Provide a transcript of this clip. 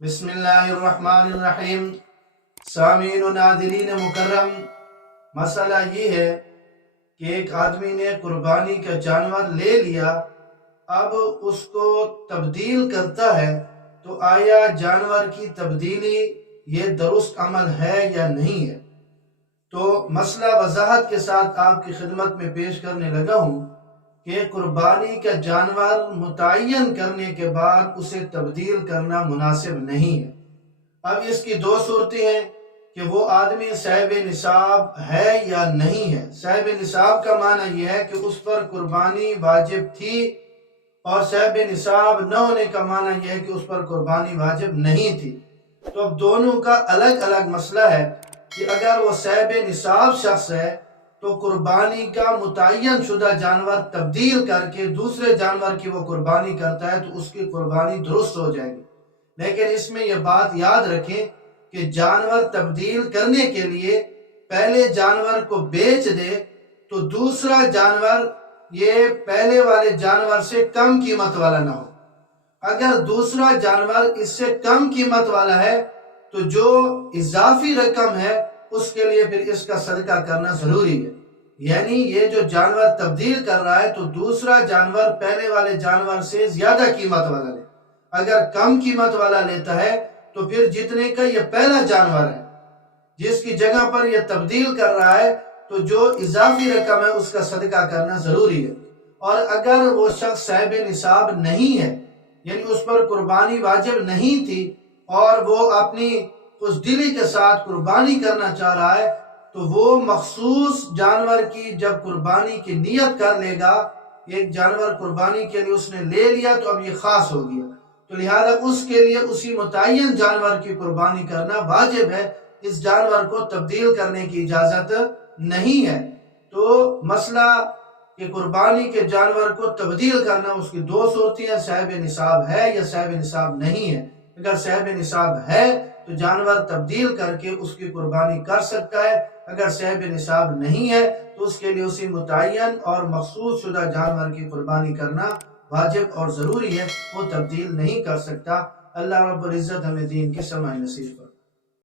بسم اللہ الرحمن الرحیم۔ سامعین و ناظرین مکرم، مسئلہ یہ ہے کہ ایک آدمی نے قربانی کا جانور لے لیا، اب اس کو تبدیل کرتا ہے تو آیا جانور کی تبدیلی یہ درست عمل ہے یا نہیں ہے؟ تو مسئلہ وضاحت کے ساتھ آپ کی خدمت میں پیش کرنے لگا ہوں کہ قربانی کا جانور متعین کرنے کے بعد اسے تبدیل کرنا مناسب نہیں ہے۔ اب اس کی دو صورتیں ہیں کہ وہ آدمی صاحب نصاب ہے یا نہیں ہے۔ صاحب نصاب کا معنی یہ ہے کہ اس پر قربانی واجب تھی، اور صاحب نصاب نہ ہونے کا معنی یہ ہے کہ اس پر قربانی واجب نہیں تھی۔ تو اب دونوں کا الگ الگ مسئلہ ہے کہ اگر وہ صاحب نصاب شخص ہے تو قربانی کا متعین شدہ جانور تبدیل کر کے دوسرے جانور کی وہ قربانی کرتا ہے تو اس کی قربانی درست ہو جائے گی۔ لیکن اس میں یہ بات یاد رکھیں کہ جانور تبدیل کرنے کے لیے پہلے جانور کو بیچ دے تو دوسرا جانور یہ پہلے والے جانور سے کم قیمت والا نہ ہو۔ اگر دوسرا جانور اس سے کم قیمت والا ہے تو جو اضافی رقم ہے اس کے لیے پھر اس کا صدقہ کرنا ضروری ہے۔ یعنی یہ جو جانور تبدیل کر رہا ہے تو دوسرا جانور پہلے والے جانور سے زیادہ قیمت والا لے۔ اگر کم قیمت والا لیتا ہے تو پھر جتنے کا یہ پہلا جانور ہے جس کی جگہ پر یہ تبدیل کر رہا ہے تو جو اضافی رقم ہے اس کا صدقہ کرنا ضروری ہے۔ اور اگر وہ شخص صاحب نصاب نہیں ہے، یعنی اس پر قربانی واجب نہیں تھی اور وہ اپنی خوش دلی کے ساتھ قربانی کرنا چاہ رہا ہے تو وہ مخصوص جانور کی جب قربانی کی نیت کر لے گا، ایک جانور قربانی کے لیے اس نے لے لیا تو اب یہ خاص ہو گیا، تو لہذا اس کے لیے اسی متعین جانور کی قربانی کرنا واجب ہے، اس جانور کو تبدیل کرنے کی اجازت نہیں ہے۔ تو مسئلہ کہ قربانی کے جانور کو تبدیل کرنا، اس کی دو صورتیں ہیں، صاحب نصاب ہے یا صاحب نصاب نہیں ہے۔ اگر صاحب نصاب ہے تو جانور تبدیل کر کے اس کی قربانی کر سکتا ہے، اگر صاحب نصاب نہیں ہے تو اس کے لیے اسی متعین اور مخصوص شدہ جانور کی قربانی کرنا واجب اور ضروری ہے، وہ تبدیل نہیں کر سکتا۔ اللہ رب العزت ہمیں دین کی سمجھ نصیب فرمائے۔